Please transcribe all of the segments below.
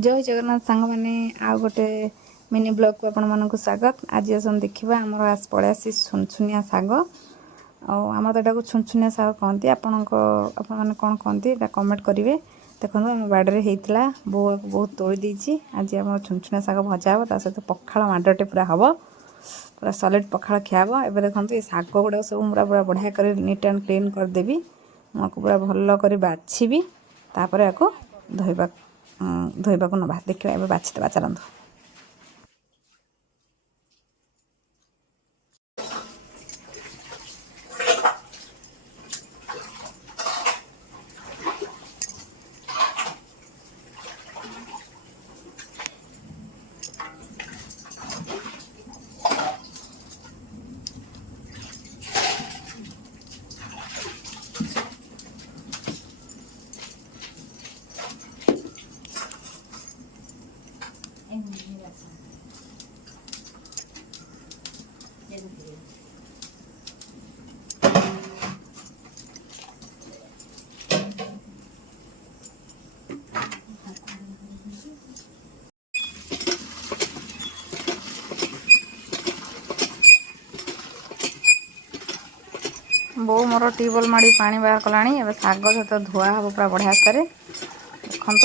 ଜୟ ଜଗନ୍ନାଥ ସାଙ୍ଗମାନେ ଆଉ ଗୋଟେ ମିନି ବ୍ଲଗ୍କୁ ଆପଣମାନଙ୍କୁ ସ୍ୱାଗତ ଆଜି ଆସନ୍ତୁ ଦେଖିବା ଆମର ଆସ ପଳାଇଆସି ଛୁଞ୍ଛୁନିଆ ଶାଗ ଆଉ ଆମର ତ ଏଟାକୁ ଛୁଞ୍ଛୁନିଆ ଶାଗ କହନ୍ତି ଆପଣଙ୍କ ଆପଣମାନେ କ'ଣ କହନ୍ତି ଏଇଟା କମେଣ୍ଟ କରିବେ ଦେଖନ୍ତୁ ଆମ ବାଡ଼ିରେ ହେଇଥିଲା ବୋଉ ଆକୁ ବହୁତ ତୋଳି ଦେଇଛି ଆଜି ଆମର ଛୁଞ୍ଛୁନିଆ ଶାଗ ଭଜା ହେବ ତା ସହିତ ପଖାଳ ମାଡ଼ଟେ ପୁରା ହେବ ପୁରା ସଲିଡ଼ ପଖାଳ ଖିଆ ହେବ ଏବେ ଦେଖନ୍ତୁ ଏ ଶାଗ ଗୁଡ଼ାକ ସବୁ ପୁରା ପୁରା ବଢ଼ିଆ କରି ନିଟ୍ ଆଣ୍ଡ କ୍ଲିନ୍ କରିଦେବି ମୁଁ ଆକୁ ପୁରା ଭଲ କରି ବାଛିବି ତାପରେ ଆକୁ ଧୋଇବାକୁ धोबाकु नै बाँचित चालनु বৌ মোর টিউবওয়েল মাড়ি পা বাহার কলা এবার শাগ সহ ধুয়া হব পুরা বড় হাতে দেখত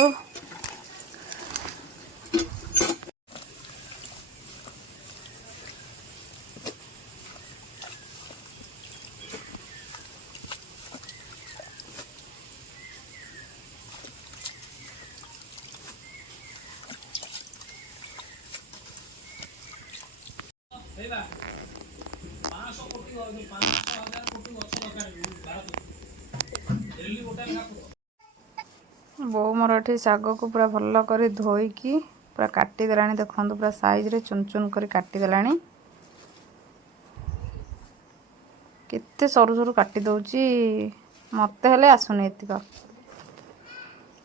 Hey, that. ବୋଉ ମୋର ଏଠି ଶାଗକୁ ପୁରା ଭଲ କରି ଧୋଇକି ପୁରା କାଟିଦେଲାଣି ଦେଖନ୍ତୁ ପୁରା ସାଇଜ୍ରେ ଚୁନ୍ ଚୁନ୍ କରି କାଟିଦେଲାଣି କେତେ ସରୁ ସରୁ କାଟିଦେଉଛି ମୋତେ ହେଲେ ଆସୁନି ଏତିକ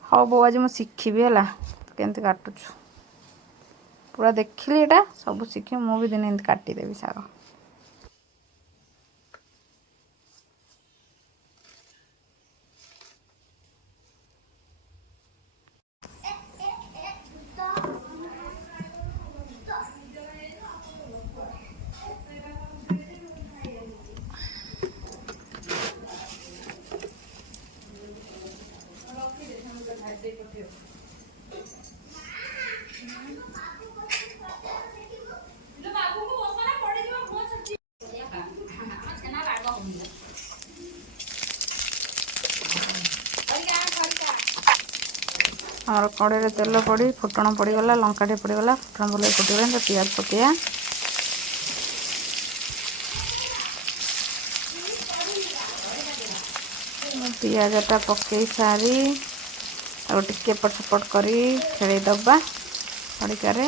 ହଉ ବୋଉ ଆଜି ମୁଁ ଶିଖିବି ହେଲା କେମିତି କାଟୁଛୁ ପୁରା ଦେଖିଲି ଏଇଟା ସବୁ ଶିଖିବି ମୁଁ ବି ଦିନେ ଏମିତି କାଟିଦେବି ଶାଗ sleep with you. আমার কড়াইরে তেল পড়ি ফুটন পড়িগাল লঙ্কাটে পড়িগাল ফুটন ভালো ফুটিগাল পিঁয়াজ পটিয়া পিঁয়াজটা পকাই সারি ଆଉ ଟିକେ ପଟ ସପଟ କରି ଖେଳେଇଦେବା ଖଡ଼ିକାରେ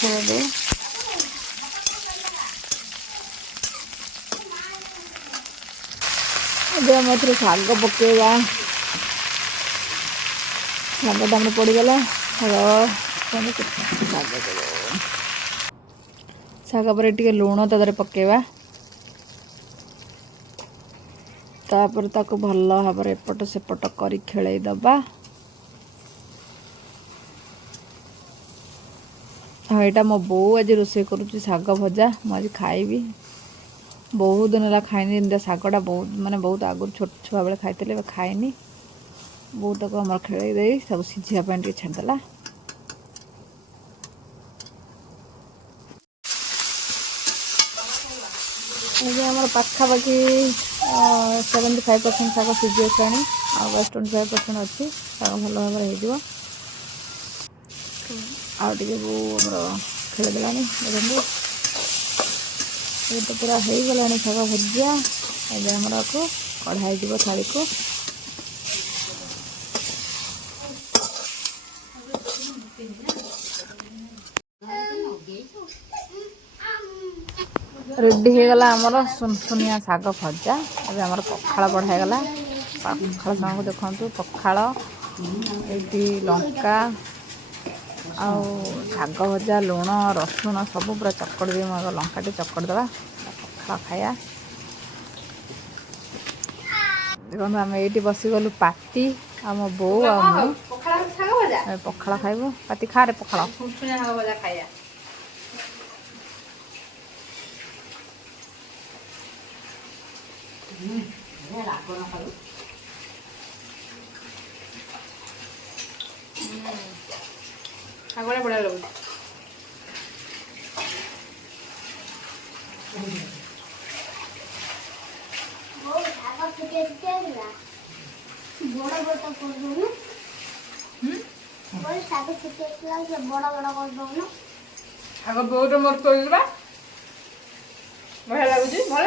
ଖେଳେଇବେ ଏବେ ଆମେ ଏଥିରେ ଶାଗ ପକେଇବା ଶାଗଟା ଆମର ପଡ଼ିଗଲା ଶାଗ ଶାଗ शागपरे टिके लुण तरी पकेवा तपर तुम्ही भल भारत एपट सेपट कर खेळ ए मो आज रोष करजा मी खाय बहुतदिन खायनी शागा बहुत मे बहुत आगु छुळ्या खायले खायनी बहुत तू आम्हाला खेळ सिझे छाडीला ଏବେ ଆମର ପାଖାପାଖି ସେଭେଣ୍ଟି ଫାଇଭ୍ ପରସେଣ୍ଟ ଶାଗ ସିଝି ଆସିଲାଣି ଆଉ ବାସ୍ ଟ୍ୱେଣ୍ଟି ଫାଇଭ୍ ପରସେଣ୍ଟ ଅଛି ଶାଗ ଭଲ ଭାବରେ ହୋଇଯିବ ଆଉ ଟିକେ ବୋଉ ଆମର ଖେଳିଦେଲାଣି ଦେଖନ୍ତୁ ଏବେ ତ ପୁରା ହୋଇଗଲାଣି ଶାଗ ଭଜା ଏବେ ଆମର ଆକୁ କଢ଼ା ହୋଇଯିବ ଥାଳିକୁ ରେଡ଼ି ହେଇଗଲା ଆମର ସୁନସୁନିଆ ଶାଗ ଭଜା ଏବେ ଆମର ପଖାଳ ବଢ଼ା ହେଇଗଲା ପଖାଳ ସାଙ୍ଗକୁ ଦେଖନ୍ତୁ ପଖାଳ ଏଇଠି ଲଙ୍କା ଆଉ ଶାଗ ଭଜା ଲୁଣ ରସୁଣ ସବୁ ପୁରା ଚକଡ଼ି ଦେବି ମୁଁ ଲଙ୍କାଟି ଚକଡ଼ି ଦେବା ପଖାଳ ଖାଇବା ଦେଖନ୍ତୁ ଆମେ ଏଇଠି ବସିଗଲୁ ପାତି ଆମ ବୋଉ ଆଉ ମୁଁ ପଖାଳ ଖାଇବୁ ପାତି ଖାରେ ପଖାଳ ଖାଇବା আগরে বড়া লোক বড় বড় করবো না বড় বড় করবো না ছাগল বউটা মোট করবা ভয় লাগুছি ভাল